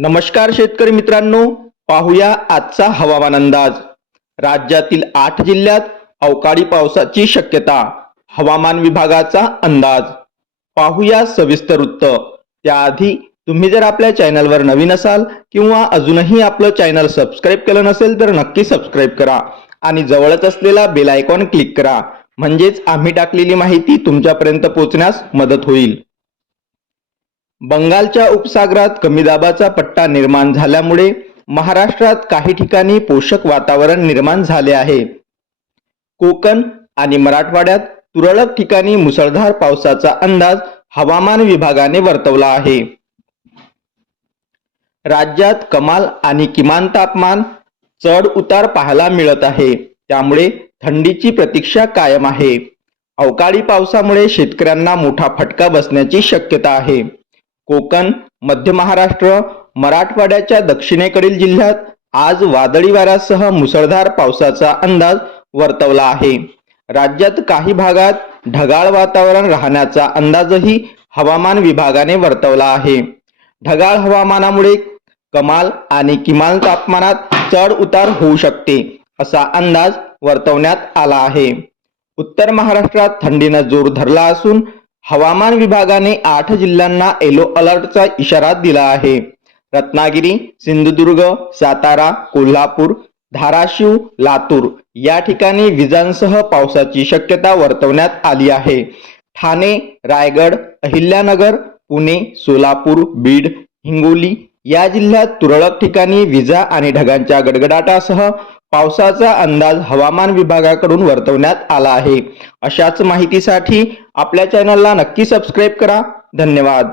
नमस्कार शेतकरी मित्रांनो पाहूया आजचा हवामान अंदाज. राज्यातील आठ जिल्ह्यात अवकाळी पावसाची शक्यता हवामान विभागाचा अंदाज. पाहूया सविस्तर वृत्त. त्याआधी तुम्ही जर आपल्या चॅनलवर नवीन असाल किंवा अजूनही आपलं चॅनल सबस्क्राईब केलं नसेल तर नक्की सबस्क्राईब करा आणि जवळच असलेला बेल आयकॉन क्लिक करा. म्हणजेच आम्ही टाकलेली माहिती तुमच्यापर्यंत पोहोचण्यास मदत होईल. बंगालच्या उपसागरात कमी दाबाचा पट्टा निर्माण झाल्यामुळे महाराष्ट्रात काही ठिकाणी पोषक वातावरण निर्माण झाले आहे. कोकण आणि मराठवाड्यात तुरळक ठिकाणी मुसळधार पावसाचा अंदाज हवामान विभागाने वर्तवला आहे. राज्यात कमाल आणि किमान तापमान चढ उतार पाहायला मिळत आहे. त्यामुळे थंडीची प्रतीक्षा कायम आहे. अवकाळी पावसामुळे शेतकऱ्यांना मोठा फटका बसण्याची शक्यता आहे. कोकण मध्य महाराष्ट्र मराठवाड्याच्या दक्षिणेकडील जिल्ह्यात आज वादळी वाऱ्यासह मुसळधार पावसाचा अंदाज वर्तवला आहे. राज्यात काही भागात ढगाळ वातावरण राहण्याचा अंदाजही हवामान विभागाने वर्तवला आहे. ढगाळ हवामानामुळे कमाल आणि किमान तापमानात चढ उतार होऊ शकते असा अंदाज वर्तवण्यात आला आहे. उत्तर महाराष्ट्रात थंडीनं जोर धरला असून हवामान विभागाने आठ जिल्ह्यांना येलो अलर्टचा इशारा दिला आहे. रत्नागिरी सिंधुदुर्ग सातारा कोल्हापूर धाराशिव लातूर या ठिकाणी विजांसह पावसाची शक्यता वर्तवण्यात आली आहे. ठाणे रायगड अहिल्यानगर पुणे सोलापूर बीड हिंगोली या जिल्ह्यात तुरळक ठिकाणी विजा आणि ढगांच्या गडगडाटासह पावसाचा अंदाज हवामान विभागाकडून वर्तवण्यात आला आहे. अशाच माहितीसाठी आपल्या चॅनलला नक्की सबस्क्राईब करा. धन्यवाद.